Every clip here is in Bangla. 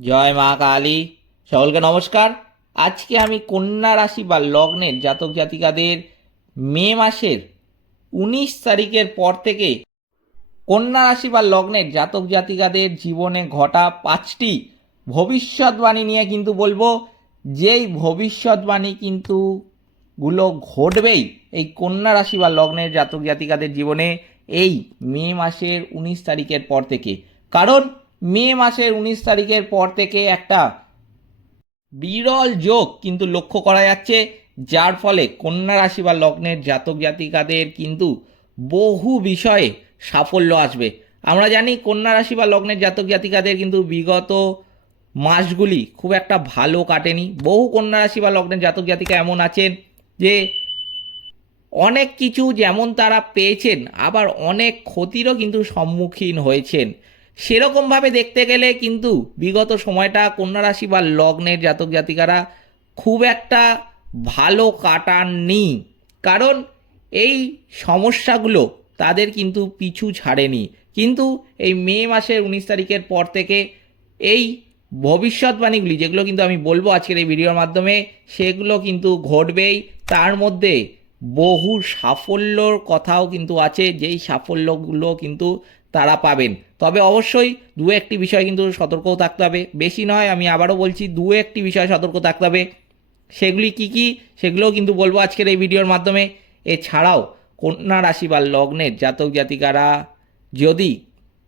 জয় মা কালী। সকলকে নমস্কার। আজকে আমি কন্যা রাশি বা লগ্নের জাতক জাতিকাদের মে মাসের উনিশ তারিখের পর থেকে কন্যা রাশি বা লগ্নের জাতক জাতিকাদের জীবনে ঘটা পাঁচটি ভবিষ্যৎবাণী নিয়ে কিন্তু বলব। যেই ভবিষ্যৎবাণী কিন্তু গুলো ঘটবেই এই কন্যা রাশি বা লগ্নের জাতক জাতিকাদের জীবনে এই মে মাসের উনিশ তারিখের পর থেকে। কারণ মে মাসের উনিশ তারিখের পর থেকে একটা বিরল যোগ কিন্তু লক্ষ্য করা যাচ্ছে, যার ফলে কন্যা রাশি বা লগ্নের জাতক জাতিকাদের কিন্তু বহু বিষয়ে সাফল্য আসবে। আমরা জানি কন্যা রাশি বা লগ্নের জাতক জাতিকাদের কিন্তু বিগত মাসগুলি খুব একটা ভালো কাটেনি। বহু কন্যা রাশি বা লগ্নের জাতক জাতিকা এমন আছেন যে অনেক কিছু যেমন তারা পেয়েছেন, আবার অনেক ক্ষতিরও কিন্তু সম্মুখীন হয়েছেন। সেরকমভাবে দেখতে গেলে কিন্তু বিগত সময়টা কন্যা রাশি বা লগ্নের জাতক জাতিকারা খুব একটা ভালো কাটাননি। কারণ এই সমস্যাগুলো তাদের কিন্তু পিছু ছাড়েনি। কিন্তু এই মে মাসের উনিশ তারিখের পর থেকে এই ভবিষ্যৎবাণীগুলি, যেগুলো কিন্তু আমি বলব আজকের এই ভিডিওর মাধ্যমে, সেগুলো কিন্তু ঘটবেই। তার মধ্যে বহু সাফল্যর কথাও কিন্তু আছে। যেই সাফল্যগুলো কিন্তু তারা পাবেন। তবে অবশ্যই দু একটি বিষয় কিন্তু সতর্কও থাকতে হবে। বেশি নয়, আমি আবারও বলছি, দু একটি বিষয় সতর্ক থাকতে হবে। সেগুলি কি কি, সেগুলোও কিন্তু বলব আজকের এই ভিডিওর মাধ্যমে। এছাড়াও কন্যা রাশি বা লগ্নের জাতক জাতিকারা যদি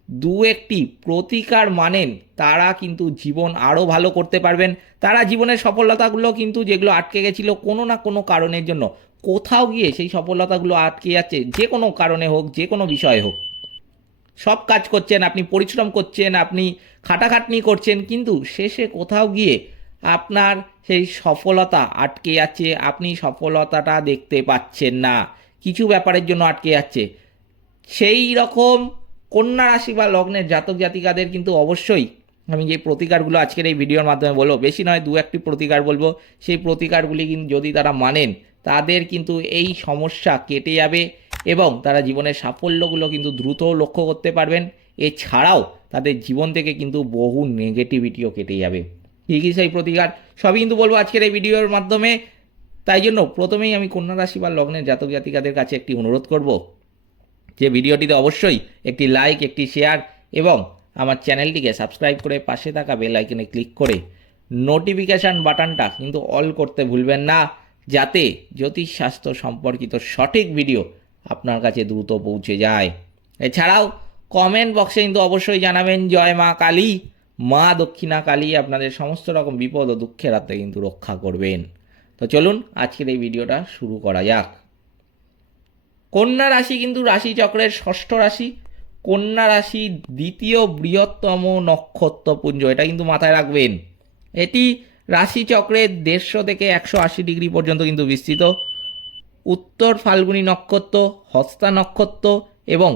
দু একটি প্রতিকার মানেন, তারা কিন্তু জীবন আরও ভালো করতে পারবেন। তারা জীবনের সফলতাগুলো কিন্তু যেগুলো আটকে গেছিল কোনো না কোনো কারণের জন্য, কোথাও গিয়ে সেই সফলতাগুলো আটকে যাচ্ছে, যে কোনো কারণে হোক, যে কোনো বিষয়ে হোক। সব কাজ করছেন, আপনি পরিশ্রম করছেন, আপনি খাটাখাটনি করছেন, কিন্তু শেষে কোথাও গিয়ে আপনার সেই সফলতা আটকে যাচ্ছে আপনি সফলতাটা দেখতে পাচ্ছেন না। কিছু ব্যাপারের জন্য আটকে যাচ্ছে সেই রকম কন্যা রাশি বা লগ্নের জাতক জাতিকাদের কিন্তু অবশ্যই আমি যে প্রতিকারগুলো আজকের এই ভিডিওর মাধ্যমে বলব, বেশি নয় দু একটি প্রতিকার বলব, সেই প্রতিকারগুলি কিন্তু যদি তারা মানেন, তাদের কিন্তু এই সমস্যা কেটে যাবে। এবং তারা জীবনের সাফল্যগুলো কিন্তু দ্রুত লক্ষ্য করতে পারবেন। এছাড়াও তাদের জীবন থেকে কিন্তু বহু নেগেটিভিটিও কেটে যাবে। কী কী সেই প্রতিকার? সবই কিন্তু বলব আজকের এই ভিডিওর মাধ্যমে। তাই জন্য প্রথমেই আমি কন্যা রাশি বা লগ্নের জাতক জাতিকাদের কাছে একটি অনুরোধ করব, যে ভিডিওটিতে অবশ্যই একটি লাইক একটি শেয়ার এবং আমার চ্যানেলটিকে সাবস্ক্রাইব করে পাশে থাকা বেল আইকনে ক্লিক করে নোটিফিকেশান বাটনটা কিন্তু অল করতে ভুলবেন না, যাতে জ্যোতিষ শাস্ত্র সম্পর্কিত সঠিক ভিডিও আপনার কাছে দ্রুত পৌঁছে যায়। এছাড়াও কমেন্ট বক্সে কিন্তু অবশ্যই জানাবেন, জয় মা কালী। মা দক্ষিণা কালী আপনাদের সমস্ত রকম বিপদ ও দুঃখের হাতে কিন্তু রক্ষা করবেন। তো চলুন আজকের এই ভিডিওটা শুরু করা যাক। কন্যা রাশি কিন্তু রাশিচক্রের ষষ্ঠ রাশি। কন্যা রাশি দ্বিতীয় বৃহত্তম নক্ষত্রপুঞ্জ, এটা কিন্তু মাথায় রাখবেন। এটি রাশিচক্রের দেড়শো থেকে একশো আশি ডিগ্রি পর্যন্ত কিন্তু বিস্তৃত। উত্তর ফাল্গুনী নক্ষত্র, হস্তা নক্ষত্র এবং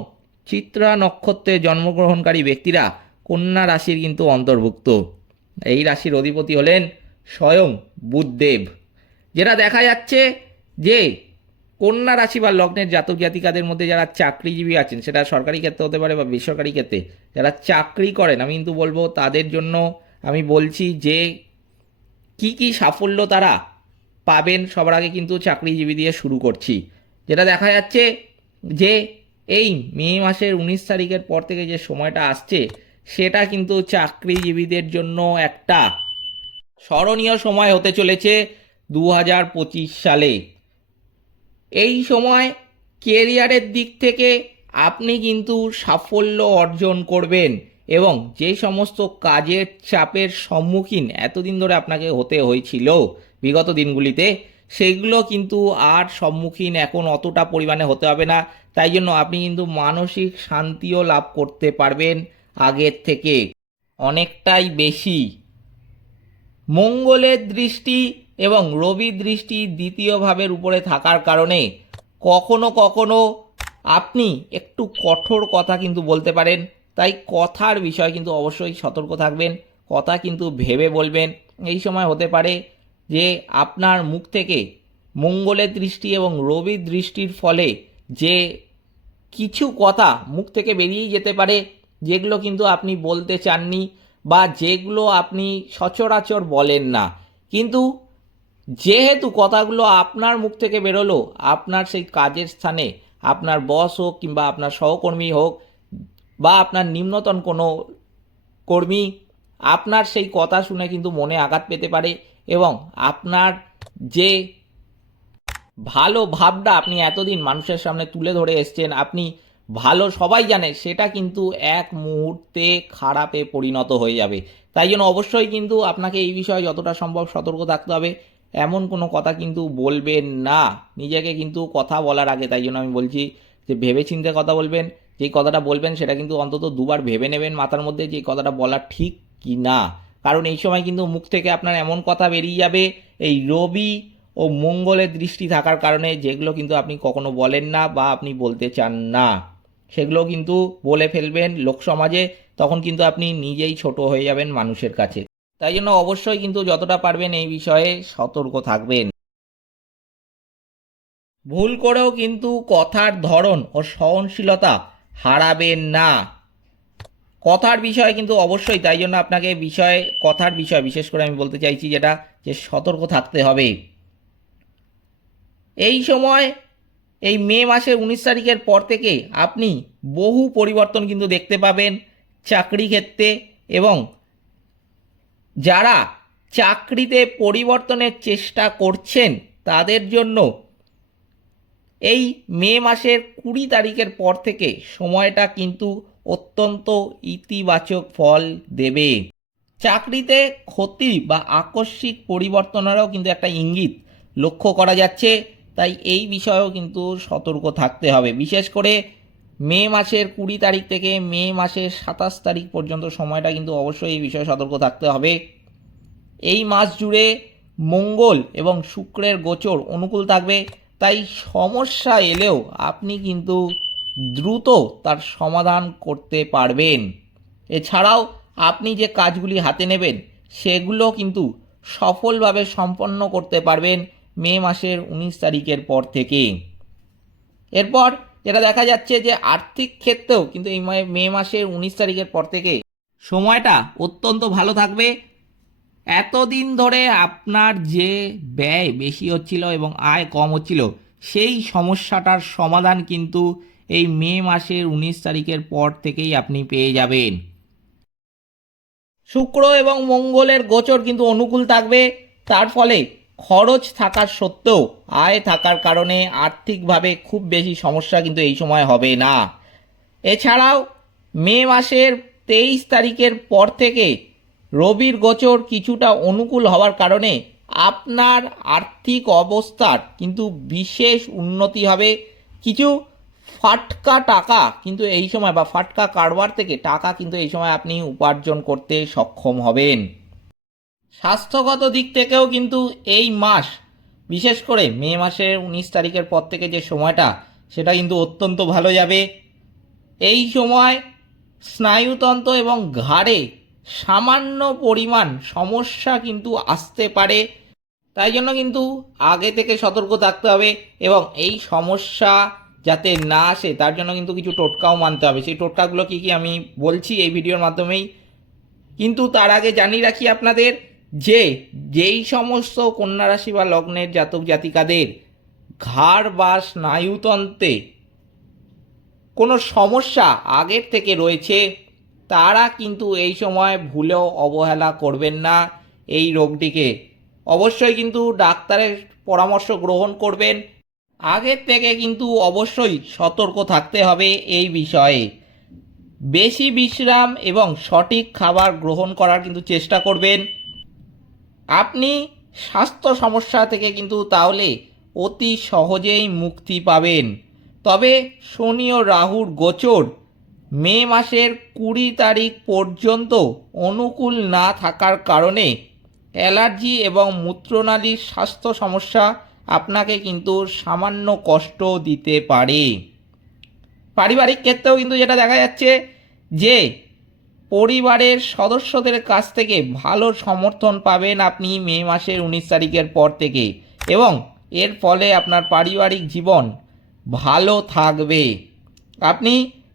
চিত্রা নক্ষত্রে জন্মগ্রহণকারী ব্যক্তিরা কন্যা রাশির কিন্তু অন্তর্ভুক্ত। এই রাশির অধিপতি হলেন স্বয়ং বুধদেব যেটা দেখা যাচ্ছে যে কন্যা রাশি বা লগ্নের জাতক জাতিকাদের মধ্যে যারা চাকরিজীবী আছেন, সেটা সরকারি ক্ষেত্রে হতে পারে বা বেসরকারি ক্ষেত্রে, যারা চাকরি করেন, আমি কিন্তু বলব তাদের জন্য আমি বলছি যে কি কি সাফল্য তারা পাবেন, সবার আগে কিন্তু চাকরিজীবী দিয়ে শুরু করছি। যেটা দেখা যাচ্ছে যে এই মে মাসের উনিশ তারিখের পর থেকে যে সময়টা আসছে, সেটা কিন্তু চাকরিজীবীদের জন্য একটা স্মরণীয় সময় হতে চলেছে দু হাজার পঁচিশ সালে। এই সময় কেরিয়ারের দিক থেকে আপনি কিন্তু সাফল্য অর্জন করবেন এবং যে সমস্ত কাজের চাপের সম্মুখীন এতদিন ধরে আপনাকে হতে হয়েছিল বিগত দিনগুলিতে, সেগুলো কিন্তু আর সম্মুখীন এখন অতটা পরিমাণে হতে হবে না। তাই জন্য আপনি কিন্তু মানসিক শান্তিও লাভ করতে পারবেন আগের থেকে। অনেকটাই বেশি। মঙ্গলের দৃষ্টি এবং রবির দৃষ্টি দ্বিতীয় ভাবের উপরে থাকার কারণে কখনো কখনো আপনি একটু কঠোর কথা কিন্তু বলতে পারেন। তাই কথার বিষয় কিন্তু অবশ্যই সতর্ক থাকবেন, কথা কিন্তু ভেবে বলবেন। এই সময় হতে পারে যে আপনার মুখ থেকে মঙ্গলের দৃষ্টি এবং রবির দৃষ্টির ফলে যে কিছু কথা মুখ থেকে বেরিয়েই যেতে পারে, যেগুলো কিন্তু আপনি বলতে চাননি বা যেগুলো আপনি সচরাচর বলেন না। কিন্তু যেহেতু কথাগুলো আপনার মুখ থেকে বেরোলো, আপনার সেই কাজের স্থানে আপনার বস হোক কিংবা আপনার সহকর্মী হোক বা আপনার নিম্নতন কোনো কর্মী, আপনার সেই কথা শুনে কিন্তু মনে আঘাত পেতে পারে। এবং আপনার যে ভালো ভাবটা আপনি এতদিন মানুষের সামনে তুলে ধরে এসছেন, আপনি ভালো সবাই জানে, সেটা কিন্তু এক মুহূর্তে খারাপে পরিণত হয়ে যাবে। তাই জন্য অবশ্যই কিন্তু আপনাকে এই বিষয়ে যতটা সম্ভব সতর্ক থাকতে হবে। এমন কোনো কথা কিন্তু বলবেন না। নিজেকে কিন্তু কথা বলার আগে, তাই জন্য আমি বলছি যে ভেবে চিন্তে কথা বলবেন, যেই কথাটা বলবেন সেটা কিন্তু অন্তত দুবার ভেবে নেবেন মাথার মধ্যে যে কথাটা বলা ঠিক কি না কারণ এই সময় কিন্তু মুখ থেকে আপনার এমন কথা বেরিয়ে যাবে, এই রবি ও মঙ্গলের দৃষ্টি থাকার কারণে যেগুলো কিন্তু আপনি কখনো বলেন না বা আপনি বলতে চান না। সেগুলো কিন্তু বলে ফেলবেন লোক সমাজে, তখন কিন্তু আপনি নিজেই ছোট হয়ে যাবেন মানুষের কাছে। তাই জন্য অবশ্যই কিন্তু যতটা পারবেন এই বিষয়ে সতর্ক থাকবেন। ভুল করেও কিন্তু কথার ধরন ও সহনশীলতা হারাবেন না। কথার বিষয় কিন্তু অবশ্যই, তাই জন্য আপনাকে বিষয়ে, কথার বিষয় বিশেষ করে আমি বলতে চাইছি যেটা, যে সতর্ক থাকতে হবে। এই সময়, এই মে মাসের উনিশ তারিখের পর থেকে আপনি বহু পরিবর্তন কিন্তু দেখতে পাবেন চাকরি ক্ষেত্রে এবং যারা চাকরিতে পরিবর্তনের চেষ্টা করছেন, তাদের জন্য এই মে মাসের কুড়ি তারিখের পর থেকে সময়টা কিন্তু অত্যন্ত ইতিবাচক ফল দেবে। চাকরিতে ক্ষতি বা আকস্মিক পরিবর্তনেরও কিন্তু একটা ইঙ্গিত লক্ষ্য করা যাচ্ছে, তাই এই বিষয়েও কিন্তু সতর্ক থাকতে হবে। বিশেষ করে মে মাসের কুড়ি তারিখ থেকে মে মাসের সাতাশ তারিখ পর্যন্ত সময়টা কিন্তু অবশ্যই এই বিষয়ে সতর্ক থাকতে হবে। এই মাস জুড়ে মঙ্গল এবং শুক্রের গোচর অনুকূল থাকবে, তাই সমস্যা এলেও আপনি কিন্তু দ্রুত তার সমাধান করতে পারবেন। এছাড়াও আপনি যে কাজগুলি হাতে নেবেন, সেগুলো কিন্তু সফলভাবে সম্পন্ন করতে পারবেন মে মাসের উনিশ তারিখের পর থেকে। এরপর যেটা দেখা যাচ্ছে যে আর্থিক ক্ষেত্রেও কিন্তু এই মে- মাসের উনিশ তারিখের পর থেকে সময়টা অত্যন্ত ভালো থাকবে। এতদিন ধরে আপনার যে ব্যয় বেশি হচ্ছিল এবং আয় কম হচ্ছিল, সেই সমস্যাটার সমাধান কিন্তু এই মে মাসের উনিশ তারিখের পর থেকেই আপনি পেয়ে যাবেন। শুক্র এবং মঙ্গলের গোচর কিন্তু অনুকূল থাকবে। তার ফলে খরচ থাকার সত্ত্বেও আয় থাকার কারণে আর্থিকভাবে খুব বেশি সমস্যা কিন্তু এই সময় হবে না। এছাড়াও মে মাসের তেইশ তারিখের পর থেকে রবির গোচর কিছুটা অনুকূল হওয়ার কারণে আপনার আর্থিক অবস্থার কিন্তু বিশেষ উন্নতি হবে। কিছু ফাটকা টাকা কিন্তু এই সময় বা ফাটকা কারবার থেকে টাকা কিন্তু এই সময় আপনি উপার্জন করতে সক্ষম হবেন। স্বাস্থ্যগত দিক থেকেও কিন্তু এই মাস, বিশেষ করে মে মাসের উনিশ তারিখের পর থেকে যে সময়টা, সেটা কিন্তু অত্যন্ত ভালো যাবে। এই সময় স্নায়ুতন্ত্র এবং ঘাড়ে সামান্য পরিমাণ সমস্যা কিন্তু আসতে পারে। তাই জন্য কিন্তু আগে থেকে সতর্ক থাকতে হবে এবং এই সমস্যা যাতে না আসে, তার জন্য কিন্তু কিছু টোটকাও মানতে হবে। সেই টোটকাগুলো কি কি আমি বলছি এই ভিডিওর মাধ্যমেই। কিন্তু তার আগে জানিয়ে রাখি আপনাদের যে, যেই সমস্ত কন্যা রাশি বা লগ্নের জাতক জাতিকাদের ঘাড় বা স্নায়ুতন্ত্রে কোনো সমস্যা আগের থেকে রয়েছে, তারা কিন্তু এই সময় ভুলেও অবহেলা করবেন না এই রোগটিকে। অবশ্যই কিন্তু ডাক্তারের পরামর্শ গ্রহণ করবেন আগের থেকে কিন্তু অবশ্যই সতর্ক থাকতে হবে এই বিষয়ে। বেশি বিশ্রাম এবং সঠিক খাবার গ্রহণ করার কিন্তু চেষ্টা করবেন। আপনি স্বাস্থ্য সমস্যা থেকে কিন্তু তাহলে অতি সহজেই মুক্তি পাবেন। তবে শনি ও রাহুর গোচর মে মাসের কুড়ি তারিখ পর্যন্ত অনুকূল না থাকার কারণে অ্যালার্জি এবং মূত্রনালীর স্বাস্থ্য সমস্যা আপনাকে কিন্তু সামান্য কষ্ট দিতে পারে। পারিবারিক ক্ষেত্রেও কিন্তু যেটা দেখা যাচ্ছে যে, পরিবারের সদস্যদের কাছ থেকে ভালো সমর্থন পাবেন আপনি মে মাসের উনিশ তারিখের পর থেকে এবং এর ফলে আপনার পারিবারিক জীবন ভালো থাকবে। আপনি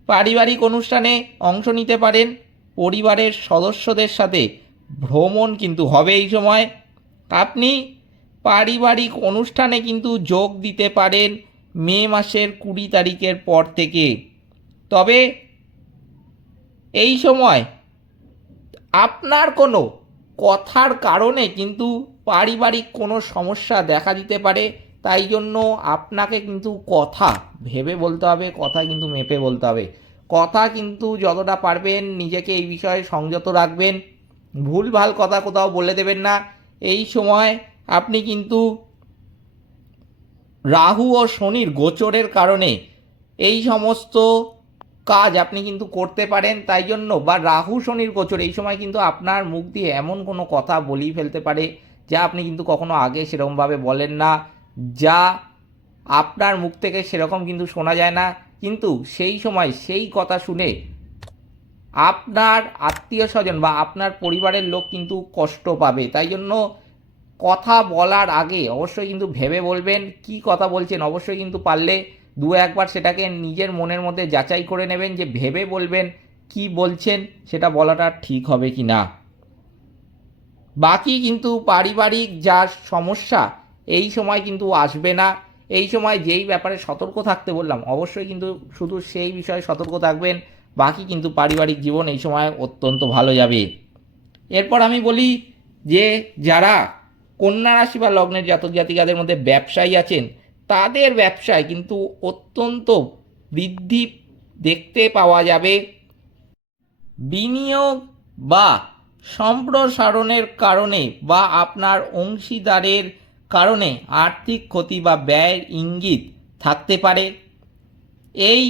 পারিবারিক অনুষ্ঠানে অংশ নিতে পারেন, পরিবারের সদস্যদের সাথে ভ্রমণ কিন্তু হবে এই সময়। আপনি পারিবারিক অনুষ্ঠানে কিন্তু যোগ দিতে পারেন মে মাসের কুড়ি তারিখের পর থেকে। তবে এই সময় আপনার কোনো কথার কারণে কিন্তু পারিবারিক কোনো সমস্যা দেখা দিতে পারে, তাই জন্য আপনাকে কিন্তু কথা ভেবে বলতে হবে, কথা কিন্তু মেপে বলতে হবে। কথা কিন্তু যতটা পারবেন নিজেকে এই বিষয়ে সংযত রাখবেন। ভুলভাল কথা কোথাও বলে দেবেন না। এই সময় আপনি কিন্তু রাহু ও শনির গোচরের কারণে এই সমস্ত কাজ আপনি কিন্তু করতে পারেন, তাই জন্য, বা রাহু শনির গোচর এই সময় কিন্তু আপনার মুখ দিয়ে এমন কোনো কথা বলেই ফেলতে পারে যা আপনি কিন্তু কখনো আগে সেরকমভাবে বলেন না, যা আপনার মুখ থেকে সেরকম কিন্তু শোনা যায় না। কিন্তু সেই সময় সেই কথা শুনে আপনার আত্মীয় স্বজন বা আপনার পরিবারের লোক কিন্তু কষ্ট পাবে। তাই জন্য কথা বলার আগে অবশ্যই কিন্তু ভেবে বলবেন কি কথা বলছেন। অবশ্যই কিন্তু পারলে দু একবার সেটাকে নিজের মনের মধ্যে যাচাই করে নেবেন যে ভেবে বলবেন কি বলছেন, সেটা বলাটা ঠিক হবে কি না। বাকি কিন্তু পারিবারিক যা সমস্যা, এই সময় কিন্তু আসবে না। এই সময় যেই ব্যাপারে সতর্ক থাকতে বললাম, অবশ্যই কিন্তু শুধু সেই বিষয়ে সতর্ক থাকবেন। বাকি কিন্তু পারিবারিক জীবন এই সময় অত্যন্ত ভালো যাবে। এরপর আমি বলি যে যারা কন্যা রাশি বা লগ্নের জাতক জাতিকাদের মধ্যে ব্যবসায়ী আছেন, তাদের ব্যবসায় কিন্তু অত্যন্ত বৃদ্ধি দেখতে পাওয়া যাবে। বিনিয়োগ বা সম্প্রসারণের কারণে বা আপনার অংশীদারের কারণে আর্থিক ক্ষতি বা ব্যয়ের ইঙ্গিত থাকতে পারে। এই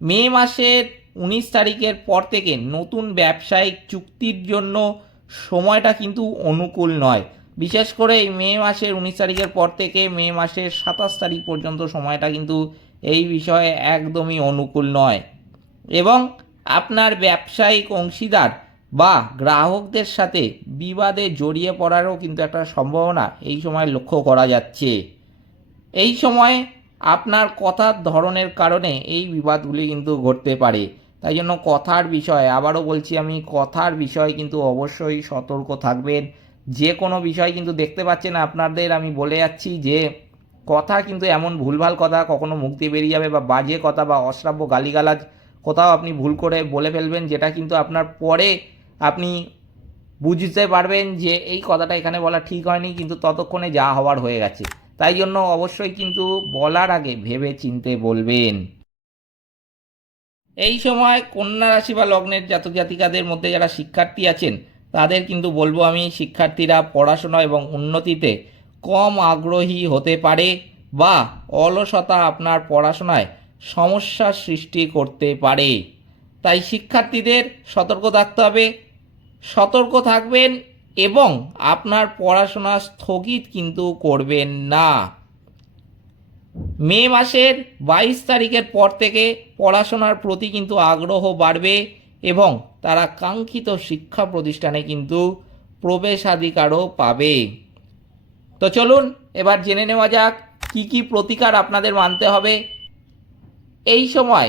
মে মাসের উনিশ তারিখের পর থেকে নতুন ব্যবসায়িক চুক্তির জন্য সময়টা কিন্তু অনুকূল নয়। বিশেষ করে এই মে মাসের উনিশ তারিখের পর থেকে মে মাসের সাতাশ তারিখ পর্যন্ত সময়টা কিন্তু এই বিষয়ে একদমই অনুকূল নয়। এবং আপনার ব্যবসায়িক অংশীদার বা গ্রাহকদের সাথে বিবাদে জড়িয়ে পড়ারও কিন্তু একটা সম্ভাবনা এই সময় লক্ষ্য করা যাচ্ছে। এই সময় আপনার কথার ধরনের কারণে এই বিবাদগুলি কিন্তু ঘটতে পারে। তাই জন্য কথার বিষয়ে আবারও বলছি আমি, কথার বিষয়ে কিন্তু অবশ্যই সতর্ক থাকবেন। যে কোনো বিষয় কিন্তু দেখতে পাচ্ছেন আপনাদের, আমি বলে যাচ্ছি যে কথা কিন্তু এমন ভুলভাল কথা কখনো দিয়ে বেরিয়ে যাবে বা বাজে কথা বা অশ্রাব্য গালিগালাজ কোথাও আপনি ভুল করে বলে ফেলবেন, যেটা কিন্তু আপনার পরে আপনি বুঝতে পারবেন যে এই কথাটা এখানে বলা ঠিক হয়নি, কিন্তু ততক্ষণে যা হওয়ার হয়ে গেছে। তাই জন্য অবশ্যই কিন্তু বলার আগে ভেবে চিনতে বলবেন। এই সময় কন্যা রাশি বা লগ্নের জাতক জাতিকাদের মধ্যে যারা শিক্ষার্থী আছেন তাদের কিন্তু বলব আমি শিক্ষার্থীরা পড়াশোনা এবং উন্নতিতে কম আগ্রহী হতে পারে বা অলসতা আপনার পড়াশোনায় সমস্যার সৃষ্টি করতে পারে। তাই শিক্ষার্থীদের সতর্ক থাকতে হবে, সতর্ক থাকবেন এবং আপনার পড়াশোনা স্থগিত কিন্তু করবেন না। মে মাসের বাইশ তারিখের পর থেকে পড়াশোনার প্রতি কিন্তু আগ্রহ বাড়বে। এবং তারা কাঙ্ক্ষিত শিক্ষা প্রতিষ্ঠানে কিন্তু প্রবেশাধিকারও পাবে। তো চলুন, এবার জেনে নেওয়া যাক কি কি প্রতিকার আপনাদের মানতে হবে। এই সময়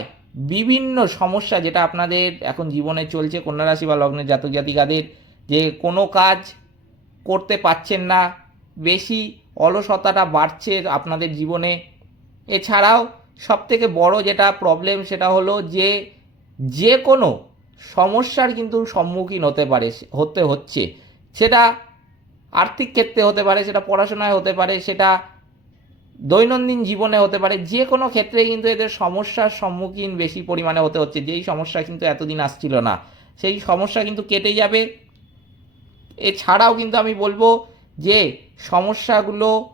বিভিন্ন সমস্যা যেটা আপনাদের এখন জীবনে চলছে, কন্যা রাশি বা লগ্নের জাতক জাতিকাদের, যে কোনো কাজ করতে পারছেন না, বেশি অলসতাটা বাড়ছে আপনাদের জীবনে। এছাড়াও সবথেকে বড় যেটা প্রবলেম সেটা হলো যে যে কোনো সমস্যার কিন্তু সম্মুখীন হতে পারে, হতে হচ্ছে। সেটা আর্থিক ক্ষেত্রে হতে পারে, সেটা পড়াশোনায় হতে পারে, সেটা দৈনন্দিন জীবনে হতে পারে, যে কোনো ক্ষেত্রে কিন্তু এদের সমস্যার সম্মুখীন বেশি পরিমাণে হতে হচ্ছে। যেই সমস্যা কিন্তু এতদিন আসছিল না, সেই সমস্যা কিন্তু কেটে যাবে। এছাড়াও কিন্তু আমি বলব যে সমস্যাগুলো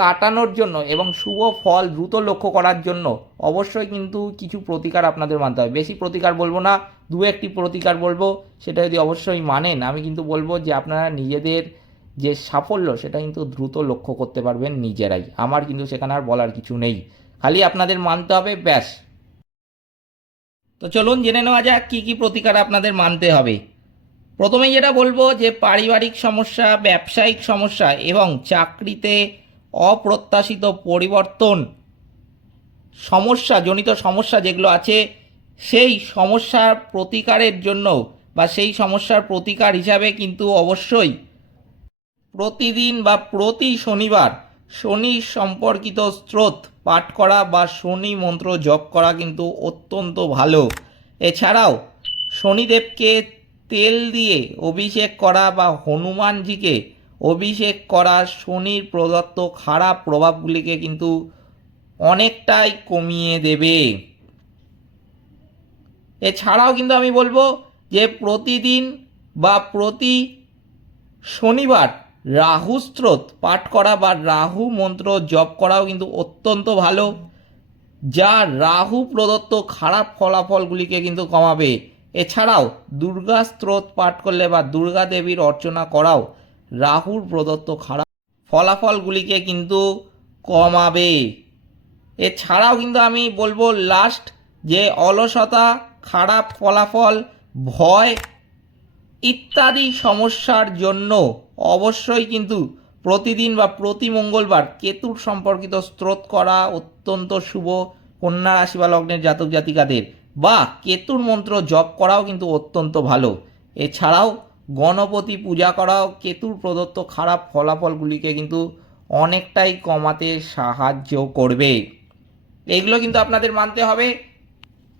কাটানোর জন্য এবং শুভ ফল দ্রুত লক্ষ্য করার জন্য অবশ্যই কিন্তু কিছু প্রতিকার আপনাদের মানতে হবে। বেশি প্রতিকার বলব না, দু একটি প্রতিকার বলব, সেটা যদি অবশ্যই মানেন, আমি কিন্তু বলব যে আপনারা নিজেদের যে সাফল্য, সেটা কিন্তু দ্রুত লক্ষ্য করতে পারবেন নিজেরাই। আমার কিন্তু সেখানে আর বলার কিছু নেই। খালি আপনাদের মানতে হবে, ব্যাস। তো চলুন জেনে নেওয়া যাক কী কী প্রতিকার আপনাদের মানতে হবে। প্রথমেই যেটা বলব যে পারিবারিক সমস্যা, ব্যবসায়িক সমস্যা এবং চাকরিতে অপ্রত্যাশিত পরিবর্তন, সমস্যা, জনিত সমস্যা যেগুলো আছে, সেই সমস্যার প্রতিকারের জন্য বা সেই সমস্যার প্রতিকার হিসাবে কিন্তু অবশ্যই প্রতিদিন বা প্রতি শনিবার শনি সম্পর্কিত স্রোত পাঠ করা বা শনি মন্ত্র জপ করা কিন্তু অত্যন্ত ভালো। এছাড়াও শনিদেবকে তেল দিয়ে অভিষেক করা বা হনুমানজিকে অভিষেক করা শনির প্রদত্ত খারাপ প্রভাবগুলিকে কিন্তু অনেকটাই কমিয়ে দেবে। এছাড়াও কিন্তু আমি বলব যে প্রতিদিন বা প্রতি শনিবার রাহু স্রোত পাঠ করা বা রাহু মন্ত্র জপ করাও কিন্তু অত্যন্ত ভালো, যা রাহু প্রদত্ত খারাপ ফলাফলগুলিকে কিন্তু কমাবে। এছাড়াও দুর্গা স্রোত পাঠ করলে বা দুর্গা দেবীর অর্চনা করাও রাহুর প্রদত্ত খারাপ ফলাফলগুলিকে কিন্তু কমাবে। এছাড়াও কিন্তু আমি বলব লাস্ট যে অলসতা, খারাপ ফলাফল, ভয় ইত্যাদি সমস্যার জন্য অবশ্যই কিন্তু প্রতিদিন বা প্রতি মঙ্গলবার কেতুর সম্পর্কিত স্রোত করা অত্যন্ত শুভ। কন্যা রাশি বা লগ্নের জাতক জাতিকাদের বা কেতুর মন্ত্র জপ করাও কিন্তু অত্যন্ত ভালো। এছাড়াও গণপতি পূজা করাও কেতুর প্রদত্ত খারাপ ফলাফলগুলিকে কিন্তু অনেকটাই কমাতে সাহায্য করবে। এগুলো কিন্তু আপনাদের মানতে হবে।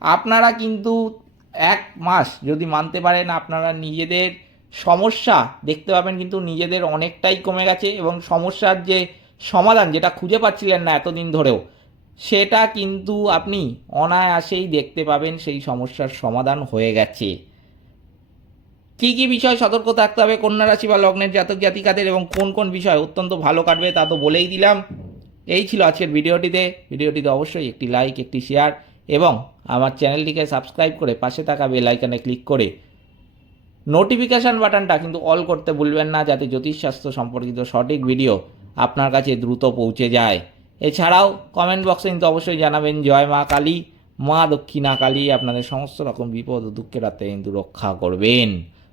আপনারা কিন্তু এক মাস যদি মানতে পারেন আপনারা নিজেদের সমস্যা দেখতে পাবেন কিন্তু নিজেদের অনেকটাই কমে গেছে এবং সমস্যার যে সমাধান যেটা খুঁজে পাচ্ছিলেন না এতদিন ধরেও, সেটা কিন্তু আপনি অনায়াসেই দেখতে পাবেন সেই সমস্যার সমাধান হয়ে গেছে। কী কী বিষয় সতর্ক থাকতে হবে কন্যা রাশি বা লগ্নের জাতক জাতিকাদের এবং কোন কোন বিষয় অত্যন্ত ভালো কাটবে তা তো বলেই দিলাম। এই ছিল আজকের ভিডিওটিতে। ভিডিওটিতে অবশ্যই একটি লাইক একটি শেয়ার এবং আমার চ্যানেলটিকে সাবস্ক্রাইব করে পাশে থাকা বেল আইকনে ক্লিক করে নোটিফিকেশান বাটনটা কিন্তু অল করতে ভুলবেন না যাতে জ্যোতিষশাস্ত্র সম্পর্কিত সঠিক ভিডিও আপনার কাছে দ্রুত পৌঁছে যায়। এছাড়াও কমেন্ট বক্সে কিন্তু অবশ্যই জানাবেন, জয় মা কালী। মা দক্ষিণা কালী আপনাদের সমস্ত রকম বিপদ ও দুঃখের হাতে কিন্তু রক্ষা করবেন।